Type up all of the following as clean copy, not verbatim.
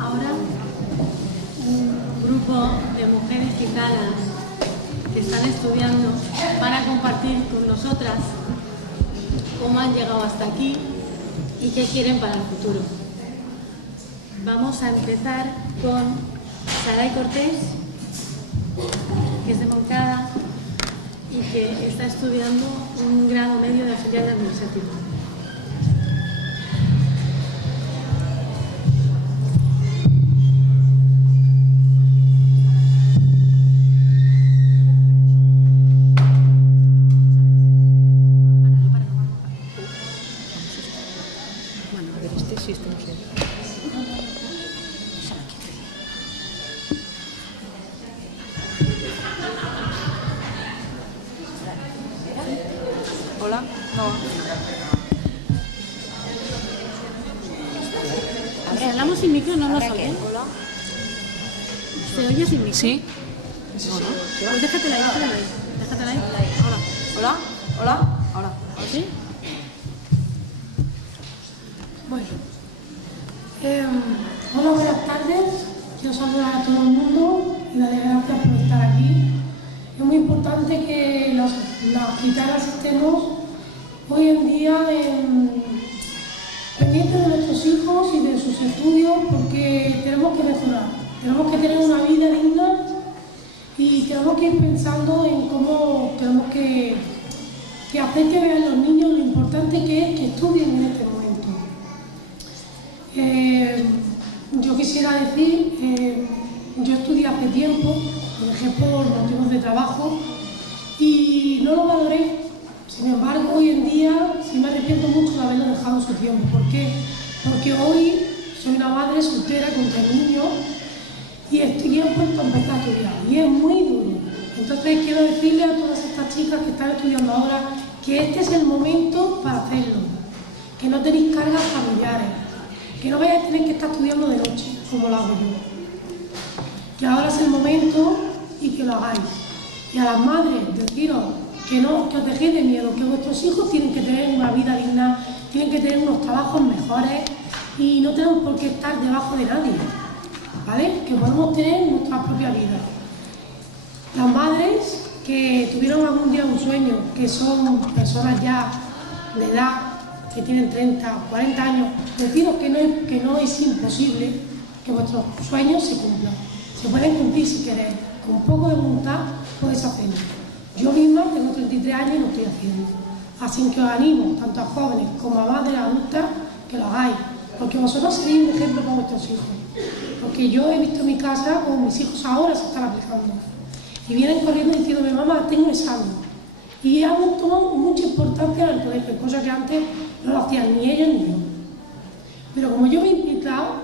Ahora un grupo de mujeres gitanas que están estudiando van a compartir con nosotras cómo han llegado hasta aquí y qué quieren para el futuro. Vamos a empezar con Saray Cortés, que es de Moncada y que está estudiando un grado medio de auxiliar administrativo. Hola, no. Si hablamos sin micro no nos oyen. Hola. ¿Se oye sin micro? Sí. Pues déjatela ahí, déjatela ahí. Déjatela ahí. Hola. Hola. Hola. Ahora. ¿Sí? Bueno, hola, buenas tardes. Quiero saludar a todo el mundo y darle gracias por estar aquí. Es muy importante que las gitanas estemos hoy en día pendientes de nuestros hijos y de sus estudios, porque tenemos que mejorar, tenemos que tener una vida digna y tenemos que ir pensando en cómo tenemos que hacer que vean los niños lo importante que es que estudien en este momento. Yo quisiera decir, yo estudié hace tiempo, lo dejé por motivos de trabajo y no lo valoré. Sin embargo, hoy en día sí me arrepiento mucho de haberlo dejado en su tiempo. ¿Por qué? Porque hoy soy una madre soltera con 3 niños y estoy puesto a empezar a estudiar y es muy duro. Entonces quiero decirle a todas estas chicas que están estudiando ahora que este es el momento para hacerlo, que no tenéis cargas familiares, que no vayáis a tener que estar estudiando de noche, como lo hago yo. Que ahora es el momento y que lo hagáis. Y a las madres, deciros que no, que os dejéis de miedo, que vuestros hijos tienen que tener una vida digna, tienen que tener unos trabajos mejores y no tenemos por qué estar debajo de nadie, ¿vale? Que podemos tener nuestra propia vida. Las madres que tuvieron algún día un sueño, que son personas ya de edad, que tienen 30, 40 años, deciros que no es imposible que vuestros sueños se cumplan. Se pueden cumplir si queréis. Con poco de voluntad podéis hacerlo. Yo misma tengo 33 años y lo estoy haciendo. Así que os animo, tanto a jóvenes como a madres adultas, que lo hagáis. Porque vosotros seréis un ejemplo para vuestros hijos. Porque yo he visto en mi casa como mis hijos ahora se están aplicando. Y vienen corriendo diciéndome, mamá, tengo un examen. Y han tomado mucha importancia en el colegio, cosa que antes no lo hacían ni ellos ni yo. Pero como yo me he implicado,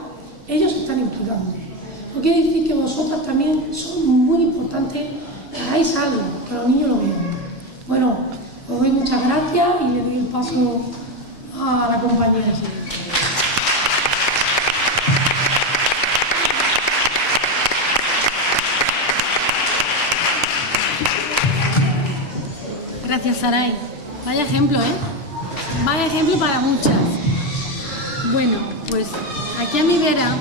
ellos se están implicando. Lo que quiere decir que vosotras también son muy importantes, que hagáis algo, que los niños lo vean. Bueno, os doy muchas gracias y le doy el paso a la compañera. Gracias, Saray. Vaya ejemplo, ¿eh? Vaya ejemplo para muchas. Bueno, pues aquí a mi vera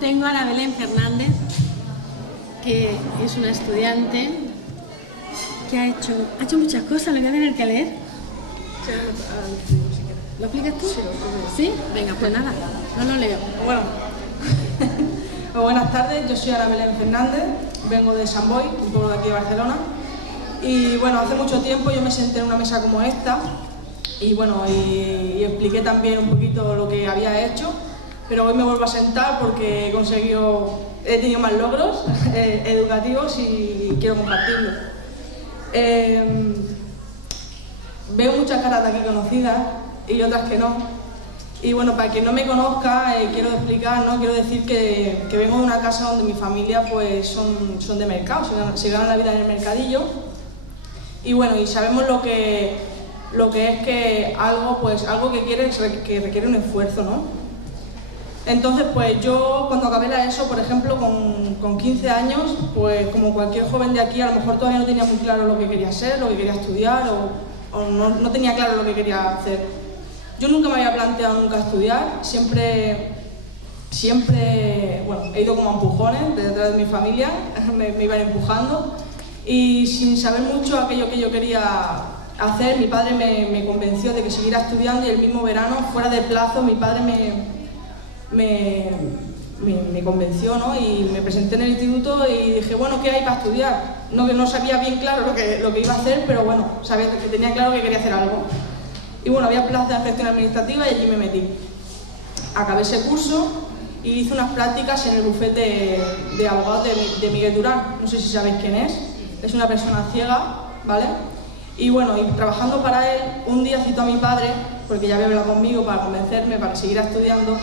tengo a Ana Belén Fernández, que es una estudiante que ha hecho muchas cosas. ¿Lo voy a tener que leer? ¿Lo explicas tú? Sí. Venga, pues nada, no lo leo. Bueno. Buenas tardes, yo soy Ana Belén Fernández, vengo de San Boi, un pueblo de aquí de Barcelona. Y bueno, hace mucho tiempo yo me senté en una mesa como esta y bueno, y expliqué también un poquito lo que había hecho, pero hoy me vuelvo a sentar porque he tenido más logros educativos y quiero compartirlo. Veo muchas caras de aquí conocidas y otras que no. Y bueno, para quien no me conozca, quiero explicar, ¿no? Quiero decir que vengo de una casa donde mi familia pues son de mercado, se ganan la vida en el mercadillo. Y bueno, y sabemos lo que es que algo que requiere un esfuerzo, ¿no? Entonces, pues yo cuando acabé la ESO, por ejemplo, con 15 años, pues como cualquier joven de aquí, a lo mejor todavía no tenía muy claro lo que quería ser, lo que quería estudiar o no tenía claro lo que quería hacer. Yo nunca me había planteado nunca estudiar, siempre, bueno, he ido como a empujones detrás de mi familia, me iban empujando y sin saber mucho aquello que yo quería hacer, mi padre me convenció de que siguiera estudiando y el mismo verano, fuera de plazo, mi padre me convenció, ¿no? Y me presenté en el instituto y dije, bueno, ¿qué hay para estudiar? No sabía bien claro lo que iba a hacer, pero bueno, sabía que tenía claro que quería hacer algo. Y bueno, había plaza de gestión administrativa y allí me metí. Acabé ese curso y hice unas prácticas en el bufete de abogados de Miguel Durán. No sé si sabéis quién es una persona ciega, ¿vale? Y bueno, y trabajando para él, un día citó a mi padre, porque ya había hablado conmigo para convencerme, para seguir estudiando,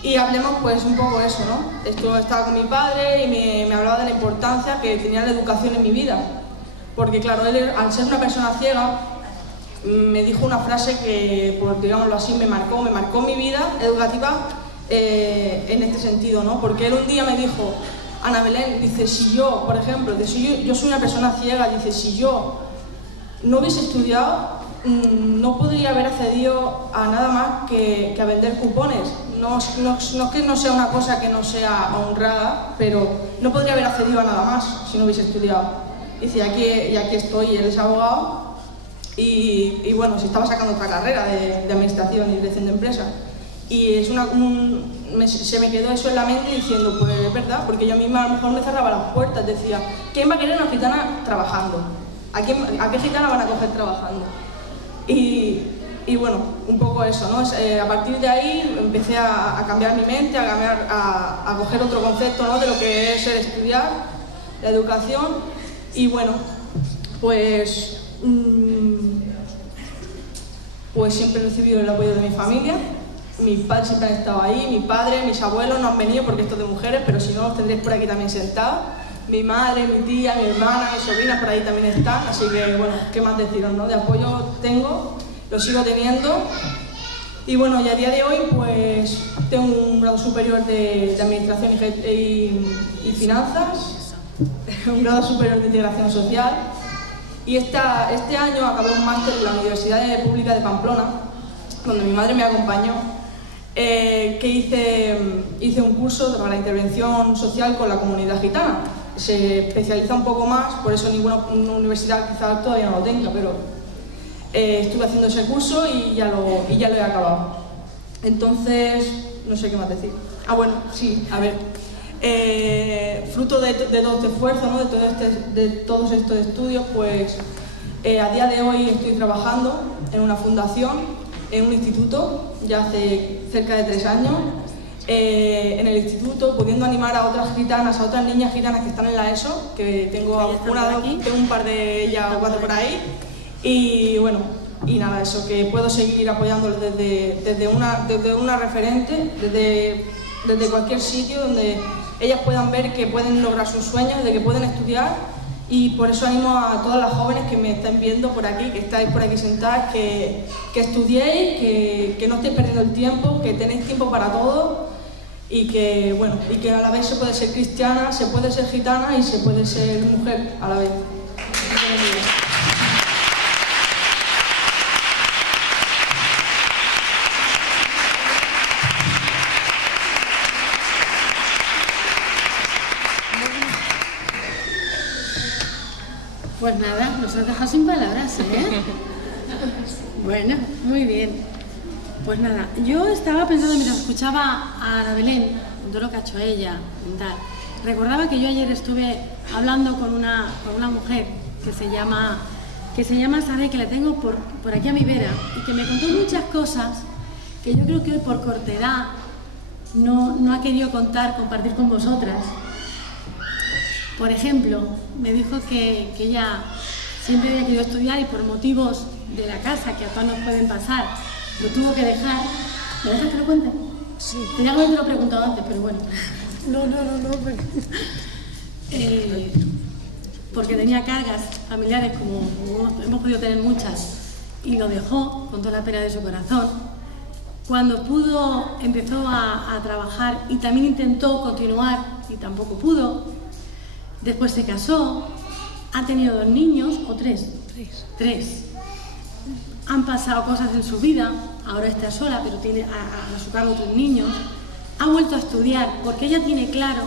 y hablemos pues un poco eso, ¿no? Estaba con mi padre y me hablaba de la importancia que tenía la educación en mi vida. Porque claro, él al ser una persona ciega, me dijo una frase que, por digámoslo así, me marcó mi vida educativa en este sentido, ¿no? Porque él un día me dijo, Ana Belén, dice, si yo, por ejemplo, yo soy una persona ciega, dice, si yo no hubiese estudiado, no podría haber accedido a nada más que a vender cupones. No es que no sea una cosa que no sea honrada, pero no podría haber accedido a nada más si no hubiese estudiado. Dice, y aquí estoy, él es abogado. Y bueno, si estaba sacando otra carrera de administración y dirección de empresas. Y es se me quedó eso en la mente diciendo, pues es verdad, porque yo misma a lo mejor me cerraba las puertas, decía, ¿quién va a querer una gitana trabajando? ¿A qué gitana van a coger trabajando? Y bueno, un poco eso, ¿no? A partir de ahí empecé a cambiar mi mente, a coger otro concepto, ¿no? De lo que es el estudiar, la educación. Y bueno, pues siempre he recibido el apoyo de mi familia. Mis padres siempre han estado ahí, mi padre, mis abuelos no han venido porque esto es de mujeres, pero si no los tendréis por aquí también sentados. Mi madre, mi tía, mi hermana, mis sobrinas por ahí también están, así que bueno, ¿qué más deciros, no? De apoyo tengo, lo sigo teniendo. Y bueno, y a día de hoy pues tengo un grado superior de Administración y Finanzas, un grado superior de Integración Social. Y este año acabé un máster en la Universidad Pública de Pamplona, donde mi madre me acompañó, que hice un curso para la intervención social con la comunidad gitana. Se especializa un poco más, por eso ninguna universidad quizá todavía no lo tenga, pero estuve haciendo ese curso y ya lo he acabado. Entonces, no sé qué más decir. Ah, bueno, sí, a ver. Fruto de todo este esfuerzo, ¿no? de todos estos estudios, pues a día de hoy estoy trabajando en una fundación, en un instituto, ya hace cerca de 3 años, en el instituto, pudiendo animar a otras gitanas, a otras niñas gitanas que están en la ESO, que tengo un par de ellas o 4 por ahí, y bueno, y nada, eso, que puedo seguir apoyándoles desde una referente, desde cualquier sitio donde ellas puedan ver que pueden lograr sus sueños, de que pueden estudiar. Y por eso animo a todas las jóvenes que me están viendo por aquí, que estáis por aquí sentadas, que estudiéis, que no estéis perdiendo el tiempo, que tenéis tiempo para todo y que, bueno, y que a la vez se puede ser cristiana, se puede ser gitana y se puede ser mujer a la vez. Pues nada, nos has dejado sin palabras, ¿eh? Bueno, muy bien. Pues nada, yo estaba pensando mientras escuchaba a Ana Belén, con todo lo que ha hecho ella, y tal. Recordaba que yo ayer estuve hablando con una mujer que se llama Sara, que la tengo por aquí a mi vera, y que me contó muchas cosas que yo creo que hoy por cortedad no ha querido compartir con vosotras. Por ejemplo, me dijo que ella siempre había querido estudiar y por motivos de la casa, que a todos nos pueden pasar, lo tuvo que dejar. ¿Me dejas que lo cuente? Sí. Tenía que haberte lo preguntado antes, pero bueno. No. Porque tenía cargas familiares, como hemos podido tener muchas, y lo dejó con toda la pena de su corazón. Cuando pudo, empezó a trabajar y también intentó continuar y tampoco pudo. Después se casó, ha tenido 2 niños, o 3. 3. han pasado cosas en su vida, ahora está sola, pero tiene a su cargo 3 niños, ha vuelto a estudiar porque ella tiene claro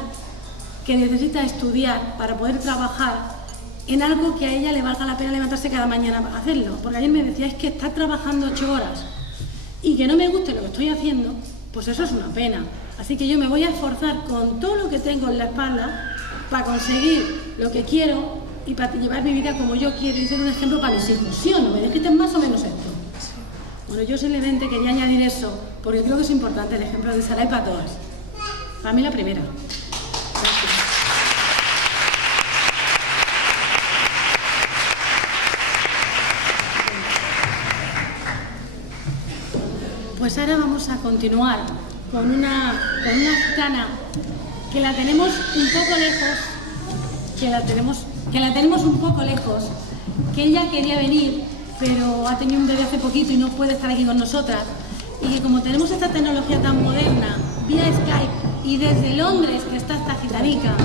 que necesita estudiar para poder trabajar en algo que a ella le valga la pena levantarse cada mañana a hacerlo. Porque ayer me decía, es que estar trabajando 8 horas y que no me guste lo que estoy haciendo, pues eso es una pena. Así que yo me voy a esforzar con todo lo que tengo en la espalda para conseguir lo que quiero y para llevar mi vida como yo quiero y ser un ejemplo para mis hijos. ¿Sí o no? ¿Me dijiste más o menos esto? Bueno, yo simplemente quería añadir eso porque creo que es importante el ejemplo de Saray para todas. Para mí la primera. Gracias. Pues ahora vamos a continuar con una gitana que la tenemos un poco lejos, que la tenemos un poco lejos, que ella quería venir, pero ha tenido un bebé hace poquito y no puede estar aquí con nosotras, y que como tenemos esta tecnología tan moderna, vía Skype y desde Londres, que está esta gitanica,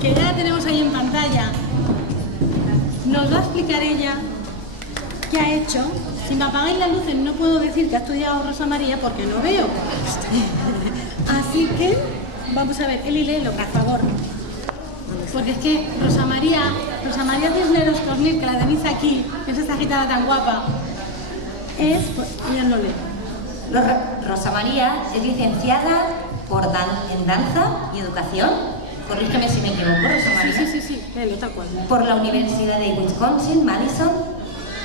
que ya la tenemos ahí en pantalla, nos va a explicar ella qué ha hecho. Si me apagáis las luces no puedo decir que ha estudiado Rosa María porque no veo. Así que vamos a ver, Eli, léelo, por favor. Porque es que Rosa María Cisneros Cornil, que la tenéis aquí, que es esta gitana tan guapa, pues, ella no lee. Rosa María es licenciada en danza y educación. Corrígeme si me equivoco, Rosa María. Sí, léelo, tal cual. Por la Universidad de Wisconsin, Madison.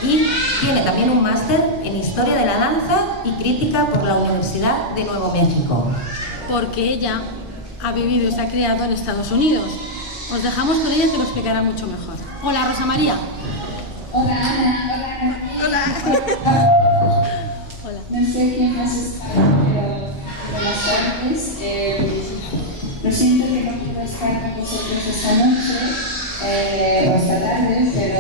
Y tiene también un máster en Historia de la Danza y Crítica por la Universidad de Nuevo México. Porque ella ha vivido y se ha criado en Estados Unidos. Os dejamos con ella que lo explicará mucho mejor. Hola, Rosa María. Hola, Ana. Hola. Hola. No sé quién más está, pero buenas tardes. Lo siento que no puedo estar con vosotros esta noche. O esta tarde, pero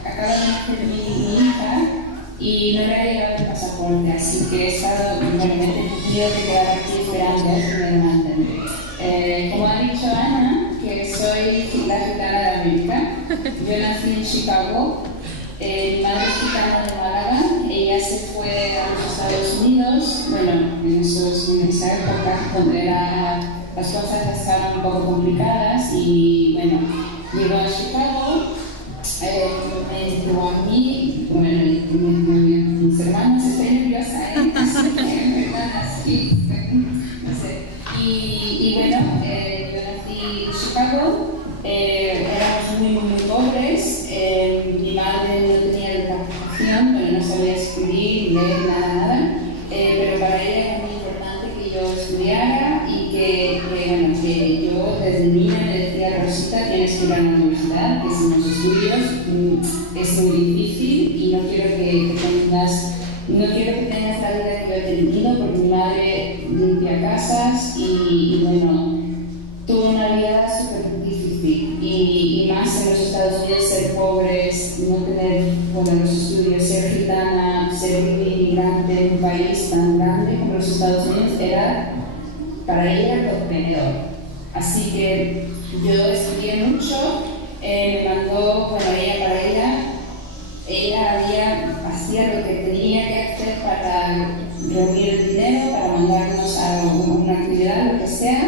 acaba de nacer mi hija y no le ha llegado el pasaporte, así que he estado, bueno, me he tenido que quedar aquí esperando que me lo manden. Como ha dicho Ana, que soy la gitana de América, yo nací en Chicago, mi madre es gitana de Málaga, ella se fue a los Estados Unidos, bueno, en esa época donde las cosas estaban un poco complicadas y bueno, llegó a Chicago, me llevó a mí, bueno, mis hermanos, estoy nerviosa, hermanas, sí, no sé. Y bueno, yo nací en Chicago, éramos muy pobres, mi madre no tenía educación, bueno, no sabía escribir, leer, nada, pero para ella era muy importante que yo estudiara y que yo desde niña le decía, Rosita, tienes que ir a la universidad, que sin los estudios es muy difícil y no quiero que tengas la vida que yo he tenido, porque mi madre limpia casas y bueno, tuvo una vida súper difícil y más en los Estados Unidos, ser pobres, no tener los estudios, ser gitana, ser inmigrante en un país tan grande como los Estados Unidos era para ella contenedor. Así que yo estudié mucho, me mandó, bueno, ella hacía lo que tenía que hacer para reunir el dinero, para mandarnos a una actividad, lo que sea,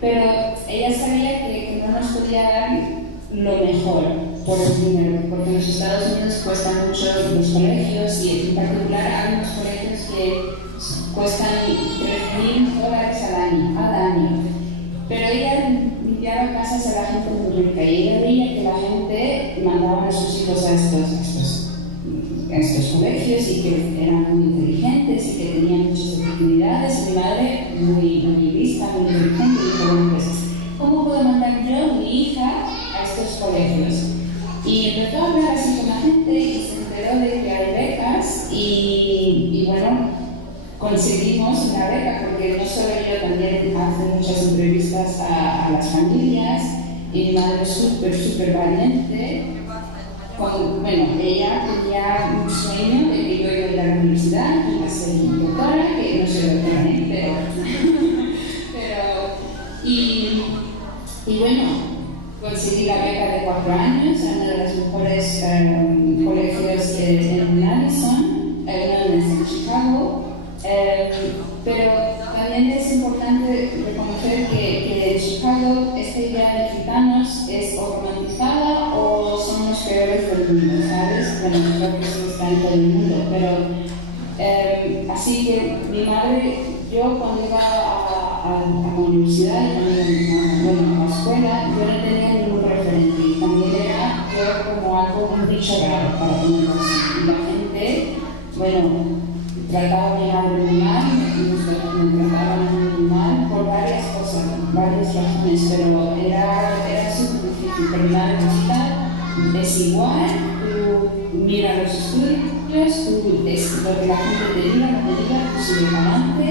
pero ella sabía que no nos podía dar lo mejor por el dinero, porque en los Estados Unidos cuestan mucho los colegios y en particular hay unos colegios que cuestan $3,000 cada año. Pero ella limpiaba casas a la gente muy rica y ella veía que la gente mandaba a sus hijos a estos colegios y que eran muy inteligentes y que tenían muchas oportunidades. Mi madre, muy lista, muy inteligente, dijo, bueno, pues, ¿cómo puedo mandar yo a mi hija a estos colegios? Y empezó a hablar así con la gente y se enteró de que hay becas y bueno, conseguimos una beca, porque no solo yo, también hace muchas entrevistas a las familias y mi madre es súper valiente. Bueno, ella tenía un sueño de que yo iba a ir a la universidad y a ser doctora, que no soy doctora, pero y bueno, conseguimos conseguí la beca de 4 años en uno de los mejores colegios en Madison, en Chicago. Pero también es importante reconocer que en Chicago esta idea de gitanos es o romantizada o son los peores del mundo, ¿sabes? Bueno, creo que eso está en todo el mundo, pero así que mi madre, yo cuando iba a la universidad, a la escuela, yo no tenía ningún referente y también era yo como algo un bicho raro para tenerlo así. Y la gente, bueno, trataba a mi madre muy mal, me trataban muy mal por varias cosas, varias razones, pero era súper difícil. Pero mi madre es igual, tú mira los estudios, tú es lo que la gente te diga, no te diga, tú sigue adelante,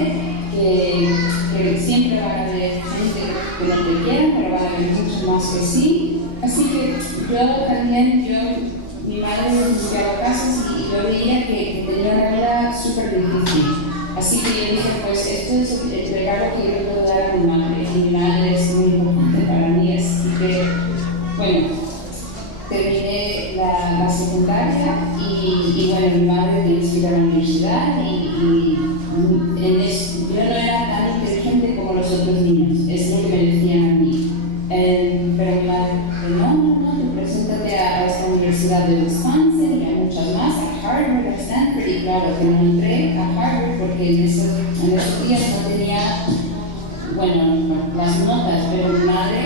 que siempre va a haber gente que no te quiera, pero va a haber mucho más que sí. Así que yo también, mi madre me buscaba casas y yo veía que tenía una vida súper difícil. Así que yo dije, pues esto es el regalo que yo puedo dar a mi madre. Y mi madre es muy importante para mí, así que, bueno, terminé la secundaria y bueno, mi madre me inscribió a la universidad y yo no era tan inteligente como los otros niños, es lo que me decían a mí. Pero mi madre no, preséntate a esta universidad de Wisconsin y a muchas más, a Harvard, a Stanford, y claro que no entré a Harvard porque en esos días no tenía, bueno, las notas, pero mi madre,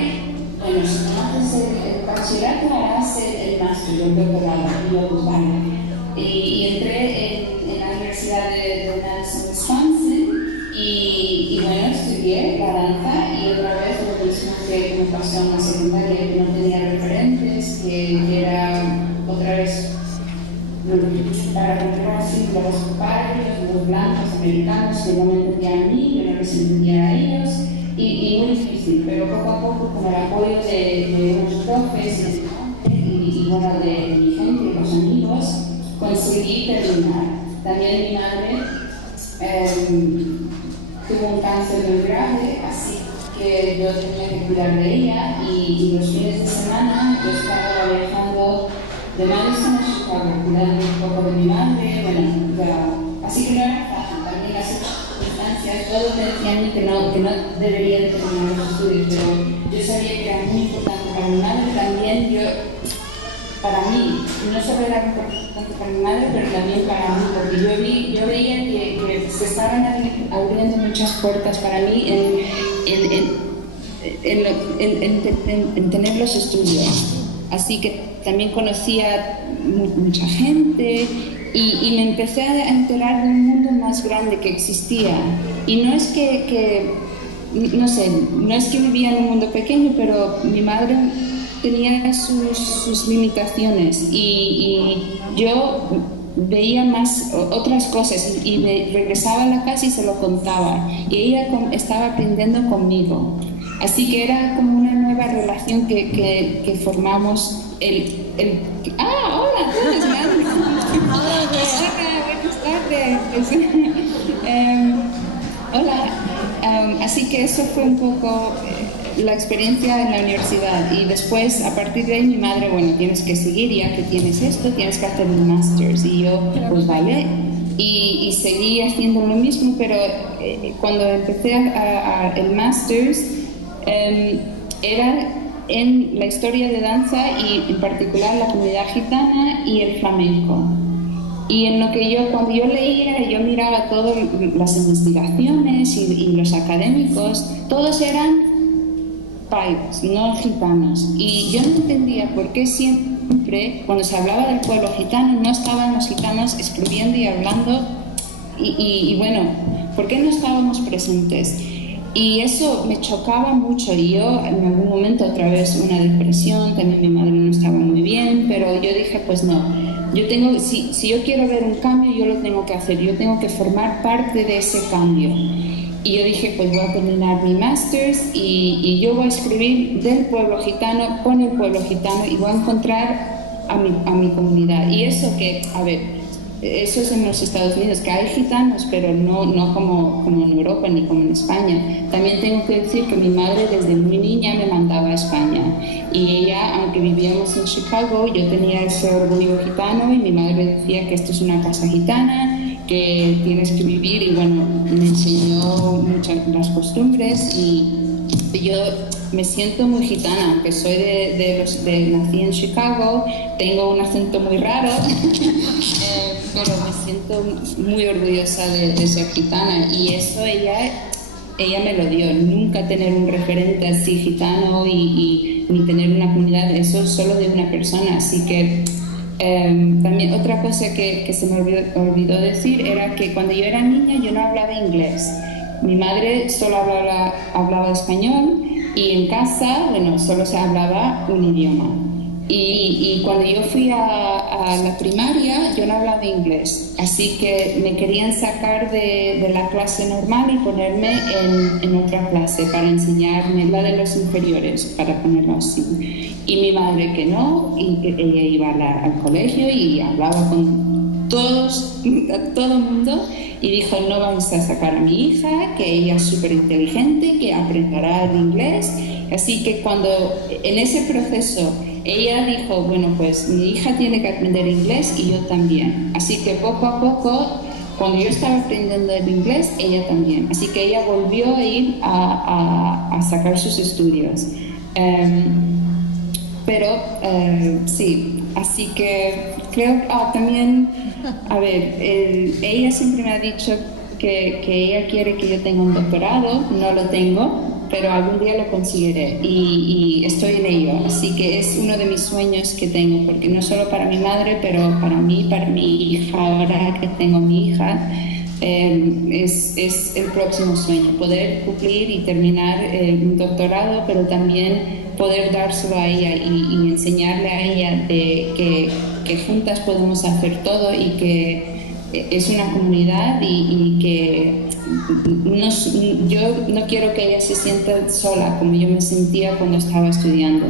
bueno, si no haces el bachillerato, harás el máster, el doctorado, y yo pues vale. Y entré en la Universidad de Madison, Wisconsin, y bueno, estudié la danza y otra vez lo mismo que me pasó en la secundaria, que no tenía referentes, que era otra vez para encontrar así los padres, los blancos americanos que no me entendían a mí, yo no les entendía a ellos, y muy difícil, pero poco a poco con el apoyo de unos profes y bueno, de mi gente, de los amigos, conseguí terminar. También mi madre tuvo un cáncer muy grave, así que yo tenía que cuidar de ella y los fines de semana yo estaba viajando de Madison a Chicago, cuidando un poco de mi madre, bueno, así que no era fácil, también las circunstancias, todos me decían que no debería terminar los estudios, pero yo sabía que era muy importante para mi madre, también para mí, no solo era importante para mi madre, pero también para mí, porque yo veía que se estaban abriendo muchas puertas para mí en tener los estudios. Así que también conocía mucha gente y me empecé a enterar de un mundo más grande que existía. Y no es no es que vivía en un mundo pequeño, pero mi madre tenía sus limitaciones y yo veía más otras cosas y me regresaba a la casa y se lo contaba y ella estaba aprendiendo conmigo, así que era como una nueva relación que formamos. Hola, buenas tardes. Hola, así que eso fue un poco la experiencia en la universidad y después a partir de ahí mi madre, bueno, tienes que seguir, ya que tienes esto, tienes que hacer un máster y yo, pues vale, y seguí haciendo lo mismo, pero cuando empecé el máster era en la historia de danza y en particular la comunidad gitana y el flamenco. Y en lo que cuando yo leía, yo miraba todas las investigaciones y los académicos, todos eran paios, no gitanos. Y yo no entendía por qué siempre, cuando se hablaba del pueblo gitano, no estaban los gitanos escribiendo y hablando. Y bueno, ¿por qué no estábamos presentes? Y eso me chocaba mucho y yo en algún momento otra vez una depresión, también mi madre no estaba muy bien, pero yo dije pues no, si yo quiero ver un cambio yo lo tengo que hacer, yo tengo que formar parte de ese cambio. Y yo dije pues voy a terminar mi másters y yo voy a escribir del pueblo gitano, con el pueblo gitano y voy a encontrar a mi comunidad. Y eso que, a ver, eso es en los Estados Unidos, que hay gitanos, pero no como en Europa ni como en España. También tengo que decir que mi madre desde muy niña me mandaba a España, y ella, aunque vivíamos en Chicago, yo tenía ese orgullo gitano y mi madre decía que esto es una casa gitana, que tienes que vivir, y bueno, me enseñó muchas las costumbres, y yo me siento muy gitana, aunque soy nací en Chicago, tengo un acento muy raro, pero me siento muy orgullosa de ser gitana, y eso ella me lo dio. Nunca tener un referente así gitano y ni tener una comunidad, eso es solo de una persona. Así que también otra cosa que se me olvidó decir era que cuando yo era niña yo no hablaba inglés. Mi madre solo hablaba español, y en casa, bueno, solo se hablaba un idioma. Y cuando yo fui a la primaria, yo no hablaba inglés, así que me querían sacar de la clase normal y ponerme en otra clase para enseñarme la de los inferiores, para ponerlo así. Y mi madre que no, y ella iba al colegio y hablaba con todo el mundo, y dijo: no vais a sacar a mi hija, que ella es súper inteligente, que aprenderá el inglés. Así que cuando en ese proceso ella dijo: bueno, pues mi hija tiene que aprender inglés y yo también. Así que poco a poco, cuando yo estaba aprendiendo el inglés, ella también. Así que ella volvió a ir a sacar sus estudios. Sí, así que creo también, a ver, ella siempre me ha dicho que ella quiere que yo tenga un doctorado. No lo tengo, pero algún día lo conseguiré, y estoy en ello. Así que es uno de mis sueños que tengo, porque no solo para mi madre, pero para mí, para mi hija, ahora que tengo mi hija, es el próximo sueño, poder cumplir y terminar un doctorado, pero también poder dárselo a ella y enseñarle a ella que juntas podemos hacer todo, y que es una comunidad, y que yo no quiero que ella se sienta sola como yo me sentía cuando estaba estudiando.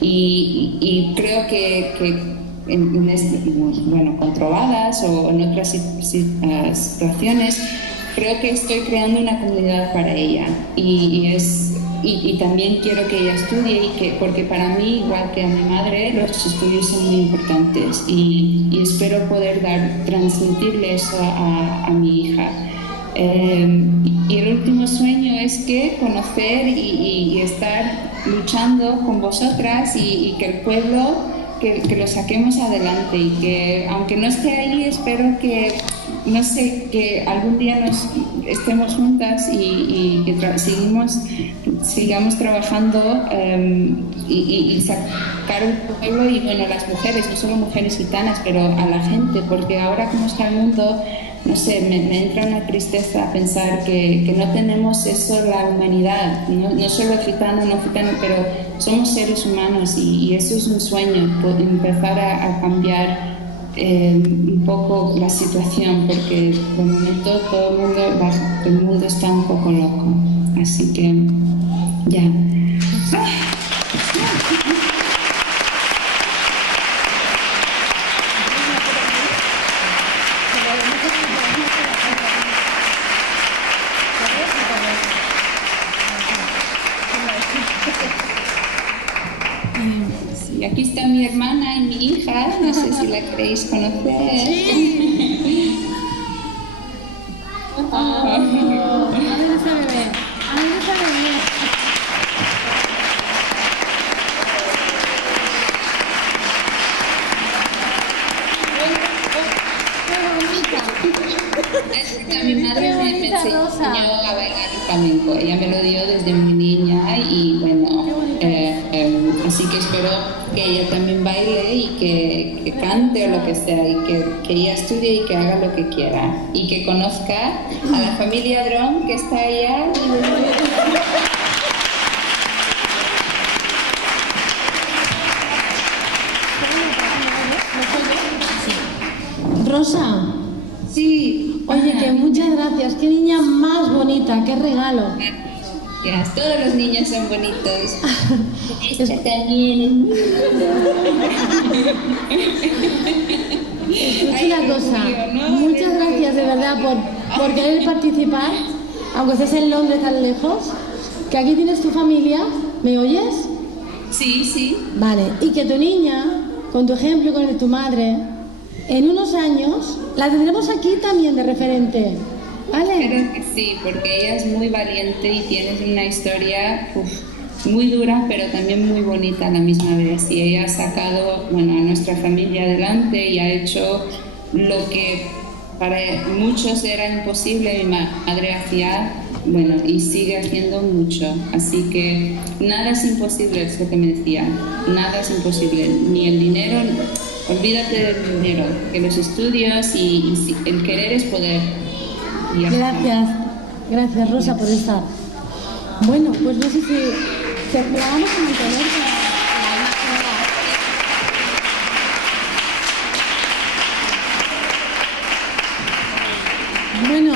Y creo que bueno, controladas o en otras situaciones, creo que estoy creando una comunidad para ella, y también quiero que ella estudie, porque para mí, igual que a mi madre, los estudios son muy importantes, y espero poder transmitirle eso a mi hija. Y el último sueño es que conocer y estar luchando con vosotras, y que el pueblo, que lo saquemos adelante, y que aunque no esté ahí, espero que, no sé, que algún día estemos juntas y que sigamos trabajando y sacar el pueblo, y bueno, las mujeres, no solo mujeres gitanas, pero a la gente, porque ahora como está el mundo, no sé, me entra una tristeza pensar que no tenemos eso, la humanidad, no solo gitano, no gitano, pero somos seres humanos, y eso es un sueño, empezar a cambiar un poco la situación, porque de momento todo el mundo está un poco loco, así que ya. Sí, aquí está mi hermana y mi hija, no sé si la queréis conocer. Sí. A ver esa bebé, Mi madre me enseñó a bailar el flamenco, ella me lo dio desde muy niña, y bueno, así que espero que ella también baile y que cante o lo que sea, y que ella estudie y que haga lo que quiera, y que conozca a la familia Dron que está allá. Rosa. Sí. Oye, que muchas gracias, qué niña más bonita, qué regalo. Gracias, todos los niños son bonitos. Este también. Es una cosa, muchas gracias de verdad por querer participar, aunque estés en Londres tan lejos, que aquí tienes tu familia, ¿me oyes? Sí, sí. Vale, y que tu niña, con tu ejemplo, con el de tu madre, en unos años la tendremos aquí también de referente, ¿vale? Creo que sí, porque ella es muy valiente y tiene una historia muy dura, pero también muy bonita a la misma vez. Y ella ha sacado, bueno, a nuestra familia adelante y ha hecho lo que para muchos era imposible. Mi madre hacía, bueno, y sigue haciendo mucho. Así que nada es imposible, es lo que me decía. Nada es imposible, ni el dinero, olvídate del dinero, que los estudios y el querer es poder. Y ya está. Gracias Rosa por estar. Bueno, pues no sé si la vamos a mantener. Bueno,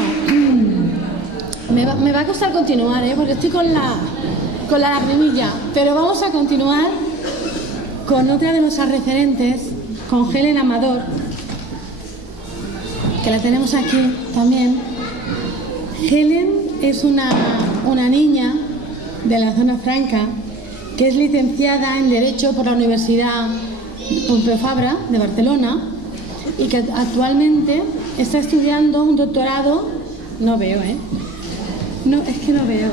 me va a costar continuar, porque estoy con la lagrimilla, pero vamos a continuar con otra de nuestras referentes, con Helen Amador, que la tenemos aquí también. Helen es una niña de la zona franca que es licenciada en Derecho por la Universidad Pompeu Fabra de Barcelona y que actualmente está estudiando un doctorado. No veo, no, es que no veo.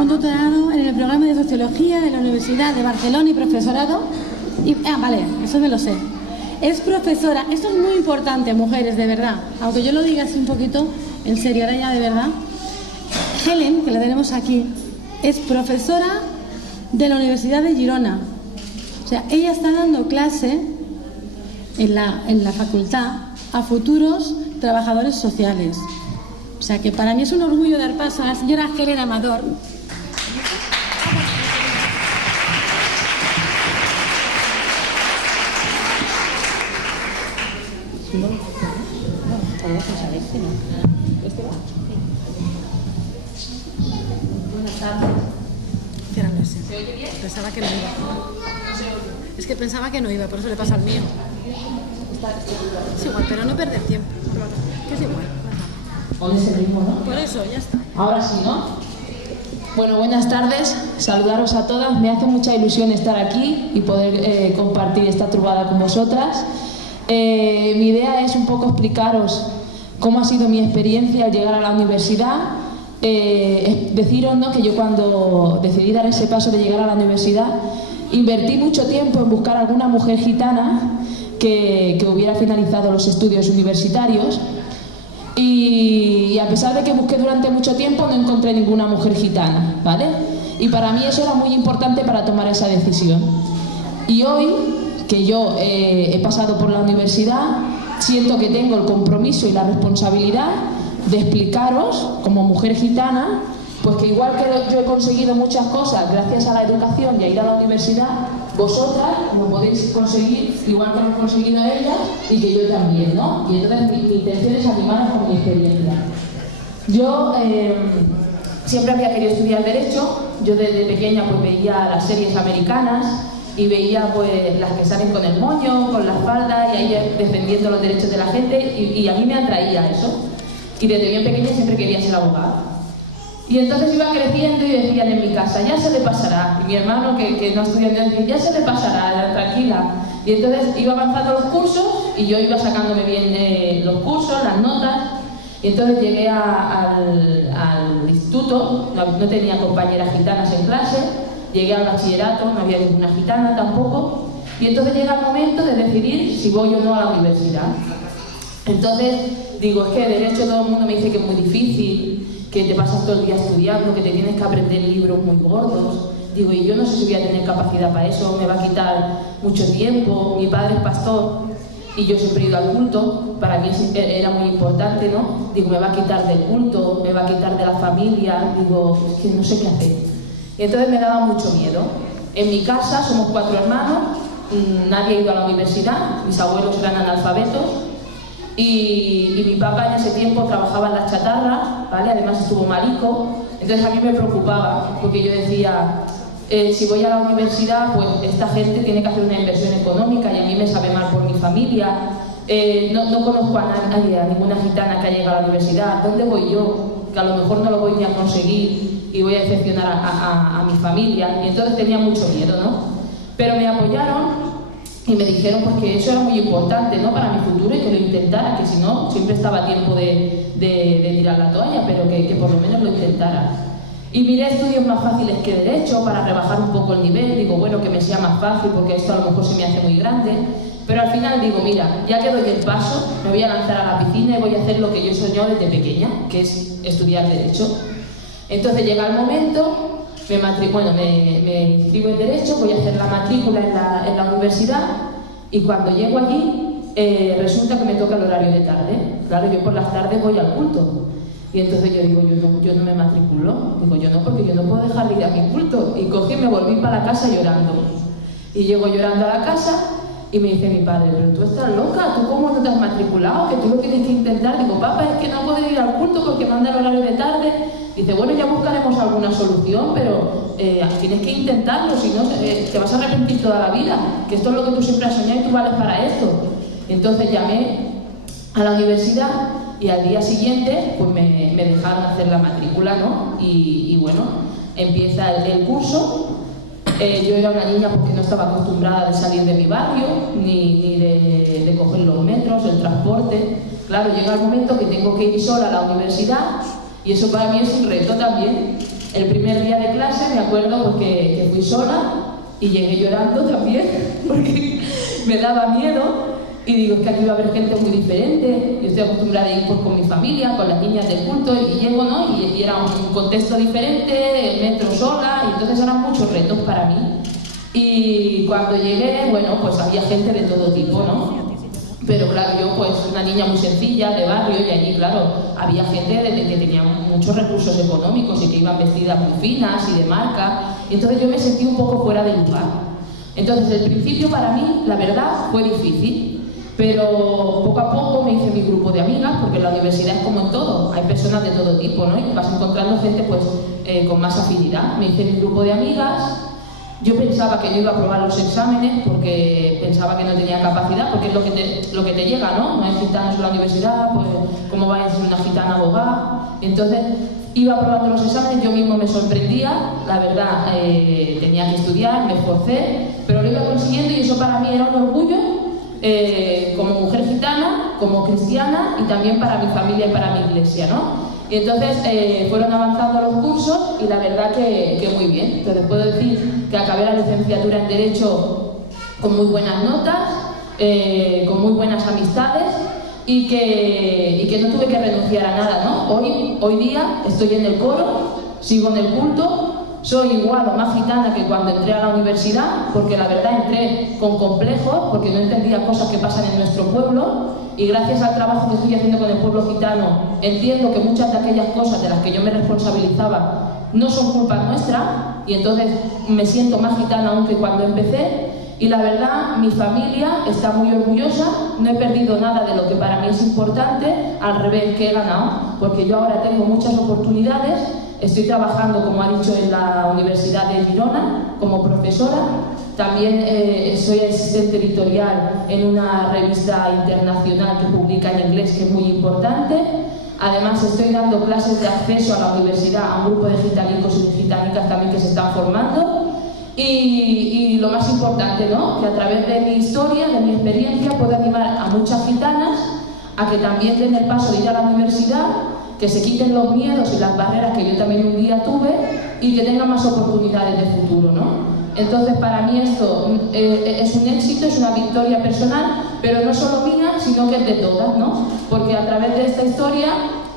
Un doctorado en el programa de Sociología de la Universidad de Barcelona y profesorado. Vale, eso me lo sé. Es profesora, esto es muy importante, mujeres, de verdad. Aunque yo lo diga así un poquito, en serio, ahora ya de verdad. Helen, que la tenemos aquí, es profesora de la Universidad de Girona. O sea, ella está dando clase en la facultad a futuros trabajadores sociales. O sea, que para mí es un orgullo dar paso a la señora Helen Amador. Buenas tardes. ¿Se oye bien? Pensaba que no iba. Es que pensaba que no iba, por eso le pasa al mío. Es igual, pero no perder tiempo. Que es igual. ¿Dónde es el ritmo, no? Por eso, ya está. Ahora sí, ¿no? Bueno, buenas tardes. Saludaros a todas. Me hace mucha ilusión estar aquí y poder compartir esta trubada con vosotras. Mi idea es un poco explicaros cómo ha sido mi experiencia al llegar a la universidad. Deciros, ¿no?, que yo cuando decidí dar ese paso de llegar a la universidad invertí mucho tiempo en buscar alguna mujer gitana que hubiera finalizado los estudios universitarios y a pesar de que busqué durante mucho tiempo no encontré ninguna mujer gitana, ¿vale? Y para mí eso era muy importante para tomar esa decisión. Y hoy, que yo he pasado por la universidad, siento que tengo el compromiso y la responsabilidad de explicaros, como mujer gitana, pues que igual que yo he conseguido muchas cosas gracias a la educación y a ir a la universidad, vosotras lo podéis conseguir igual que lo han conseguido ellas y que yo también, ¿no? Y entonces mi intención es animaros con mi experiencia. Yo siempre había querido estudiar Derecho. Yo desde pequeña pues veía las series americanas y veía pues las que salen con el moño, con la falda y ahí defendiendo los derechos de la gente y a mí me atraía eso. Y desde bien pequeña siempre quería ser abogada. Y entonces iba creciendo y decían en mi casa, ya se le pasará. Y mi hermano, que no estudia, decía, ya se le pasará, tranquila. Y entonces iba avanzando los cursos y yo iba sacándome bien los cursos, las notas. Y entonces llegué al instituto, no tenía compañeras gitanas en clase. Llegué al bachillerato, no había ninguna gitana tampoco. Y entonces llega el momento de decidir si voy o no a la universidad. Entonces digo, es que Derecho todo el mundo me dice que es muy difícil, que te pasas todo el día estudiando, que te tienes que aprender libros muy gordos. Digo, y yo no sé si voy a tener capacidad para eso, me va a quitar mucho tiempo. Mi padre es pastor y yo siempre he ido al culto, para mí era muy importante, ¿no? Digo, me va a quitar del culto, me va a quitar de la familia, digo, es que no sé qué hacer. Y entonces me daba mucho miedo. En mi casa somos 4 hermanos, nadie ha ido a la universidad, mis abuelos eran analfabetos. Y mi papá en ese tiempo trabajaba en la chatarra, ¿vale? Además estuvo malico, entonces a mí me preocupaba, porque yo decía, si voy a la universidad, pues esta gente tiene que hacer una inversión económica y a mí me sabe mal por mi familia. No conozco a nadie, a ninguna gitana que haya llegado a la universidad. ¿Dónde voy yo? Que a lo mejor no lo voy ni a conseguir y voy a decepcionar a mi familia. Y entonces tenía mucho miedo, ¿no? Pero me apoyaron y me dijeron pues, que eso era muy importante, ¿no? Para mi futuro y que lo intentara, que si no, siempre estaba a tiempo de tirar la toalla, pero que por lo menos lo intentara. Y miré estudios más fáciles que Derecho para rebajar un poco el nivel. Digo, bueno, que me sea más fácil porque esto a lo mejor se me hace muy grande. Pero al final digo, mira, ya que doy el paso, me voy a lanzar a la piscina y voy a hacer lo que yo he soñado desde pequeña, que es estudiar Derecho. Entonces llega el momento, me inscribo en Derecho, voy a hacer la matrícula en la universidad y cuando llego allí resulta que me toca el horario de tarde. Claro, yo por las tardes voy al culto. Y entonces yo digo, yo no me matriculo. Digo, yo no, porque yo no puedo dejar de ir a mi culto. Y cogí y me volví para la casa llorando. Y llego llorando a la casa y me dice mi padre, pero tú estás loca, ¿tú cómo no te has matriculado? Que tú lo tienes que intentar. Digo, papá, es que no puedo ir al culto porque manda el horario de tarde. Dice, bueno, ya buscaremos alguna solución, pero tienes que intentarlo, si no te vas a arrepentir toda la vida, que esto es lo que tú siempre has soñado y tú vales para esto. Entonces llamé a la universidad y al día siguiente pues me dejaron hacer la matrícula, ¿no? Y bueno, empieza el curso. Yo era una niña porque no estaba acostumbrada de salir de mi barrio, ni de coger los metros, el transporte. Claro, llega el momento que tengo que ir sola a la universidad y eso para mí es un reto también. El primer día de clase me acuerdo porque que fui sola y llegué llorando también porque me daba miedo. Y digo, es que aquí va a haber gente muy diferente, yo estoy acostumbrada a ir pues, con mi familia, con las niñas del culto, y llego, ¿no? Y era un contexto diferente, el metro sola, y entonces eran muchos retos para mí. Y cuando llegué, bueno, pues había gente de todo tipo, ¿no? Pero claro, yo pues una niña muy sencilla, de barrio, y allí, claro, había gente que tenía muchos recursos económicos y que iban vestidas muy finas y de marca, y entonces yo me sentí un poco fuera de lugar. Entonces, el principio para mí, la verdad, fue difícil. Pero poco a poco me hice mi grupo de amigas, porque en la universidad es como en todo, hay personas de todo tipo, ¿no? Y vas encontrando gente pues, con más afinidad. Me hice mi grupo de amigas, yo pensaba que no iba a aprobar los exámenes porque pensaba que no tenía capacidad, porque es lo que te llega, ¿no? No hay gitanos en la universidad, pues ¿cómo vaya a ser una gitana abogada? Entonces iba aprobando los exámenes, yo mismo me sorprendía, la verdad, tenía que estudiar, me esforcé, pero lo iba consiguiendo y eso para mí era un orgullo. Como mujer gitana, como cristiana y también para mi familia y para mi iglesia, ¿no? Y entonces fueron avanzando los cursos y la verdad que muy bien. Entonces puedo decir que acabé la licenciatura en Derecho con muy buenas notas, con muy buenas amistades y que no tuve que renunciar a nada, ¿no? Hoy día estoy en el coro, sigo en el culto. Soy igual o más gitana que cuando entré a la universidad, porque la verdad entré con complejos, porque no entendía cosas que pasan en nuestro pueblo, y gracias al trabajo que estoy haciendo con el pueblo gitano, entiendo que muchas de aquellas cosas de las que yo me responsabilizaba no son culpa nuestra, y entonces me siento más gitana aún que cuando empecé, y la verdad, mi familia está muy orgullosa, no he perdido nada de lo que para mí es importante, al revés, que he ganado, porque yo ahora tengo muchas oportunidades. Estoy trabajando, como ha dicho, en la Universidad de Girona como profesora. También soy asistente editorial en una revista internacional que publica en inglés, que es muy importante. Además, estoy dando clases de acceso a la universidad a un grupo de gitanicos y gitanicas también que se están formando. Y lo más importante, ¿no? Que a través de mi historia, de mi experiencia, puedo animar a muchas gitanas a que también den el paso de ir a la universidad, que se quiten los miedos y las barreras que yo también un día tuve y que tengan más oportunidades de futuro, ¿no? Entonces, para mí esto es un éxito, es una victoria personal, pero no solo mía, sino que es de todas, ¿no? Porque a través de esta historia,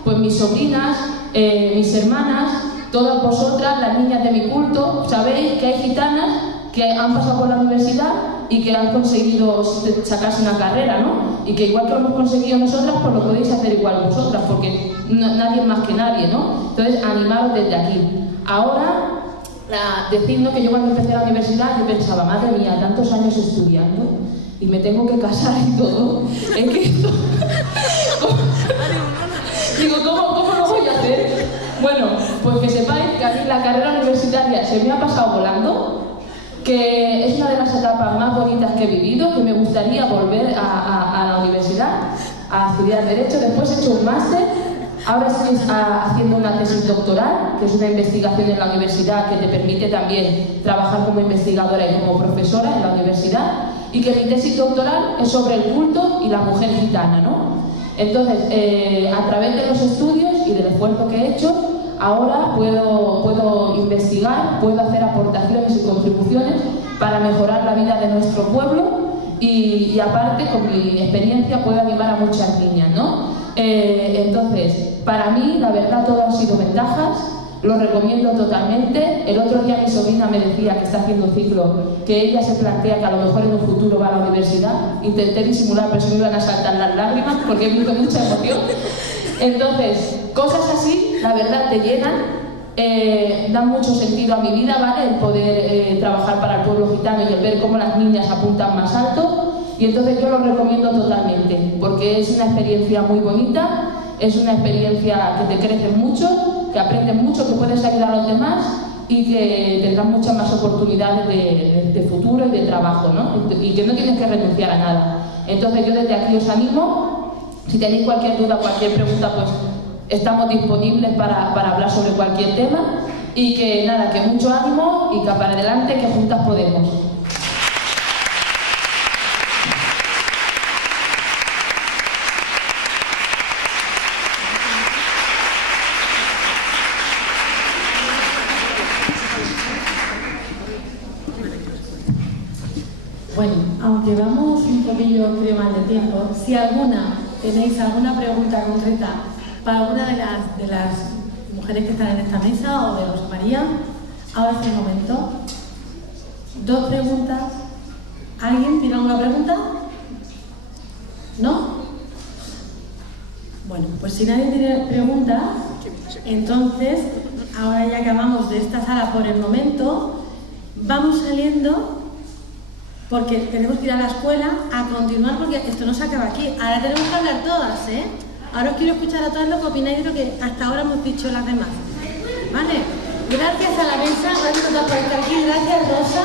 pues mis sobrinas, mis hermanas, todas vosotras, las niñas de mi culto, sabéis que hay gitanas que han pasado por la universidad y que han conseguido sacarse una carrera, ¿no? Y que igual que lo hemos conseguido nosotras, pues lo podéis hacer igual vosotras, porque nadie es más que nadie, ¿no? Entonces, animaros desde aquí. Ahora, decidnos que yo cuando empecé la universidad, yo pensaba, madre mía, tantos años estudiando y me tengo que casar y todo, es que esto... Digo, ¿cómo lo voy a hacer? Bueno, pues que sepáis que a mí la carrera universitaria se me ha pasado volando, que es una de las etapas más bonitas que he vivido, que me gustaría volver a la universidad a estudiar Derecho. Después he hecho un máster, ahora estoy haciendo una tesis doctoral, que es una investigación en la universidad que te permite también trabajar como investigadora y como profesora en la universidad, y que mi tesis doctoral es sobre el culto y la mujer gitana, ¿no? Entonces, a través de los estudios y del esfuerzo que he hecho, ahora puedo investigar, puedo hacer aportaciones y contribuciones para mejorar la vida de nuestro pueblo y aparte, con mi experiencia, puedo animar a muchas niñas, ¿no? Entonces, para mí, la verdad, todo han sido ventajas. Lo recomiendo totalmente. El otro día mi sobrina me decía que está haciendo un ciclo, que ella se plantea que a lo mejor en un futuro va a la universidad. Intenté disimular, pero se me iban a saltar las lágrimas porque me hizo mucha emoción. Entonces, cosas así, la verdad, te llenan, dan mucho sentido a mi vida, ¿vale? El poder trabajar para el pueblo gitano y el ver cómo las niñas apuntan más alto. Y entonces yo lo recomiendo totalmente, porque es una experiencia muy bonita, es una experiencia que te crece mucho, que aprendes mucho, que puedes ayudar a los demás y que tendrás muchas más oportunidades de futuro y de trabajo, ¿no? Y que no tienes que renunciar a nada. Entonces yo desde aquí os animo, si tenéis cualquier duda, cualquier pregunta, pues estamos disponibles para hablar sobre cualquier tema y que nada, que mucho ánimo y que para adelante, que juntas podemos. Bueno, aunque vamos un poquillo creo mal de tiempo, si tenéis alguna pregunta concreta para alguna de las mujeres que están en esta mesa o de Rosa María, ahora es el momento. 2 preguntas. ¿Alguien tiene alguna pregunta? ¿No? Bueno, pues si nadie tiene preguntas, entonces, ahora ya acabamos de esta sala por el momento, vamos saliendo porque tenemos que ir a la escuela a continuar porque esto no se acaba aquí. Ahora tenemos que hablar todas, ¿eh? Ahora os quiero escuchar a todas lo que opináis de lo que hasta ahora hemos dicho las demás. ¿Vale? Gracias a la mesa, gracias por estar aquí, gracias Rosa.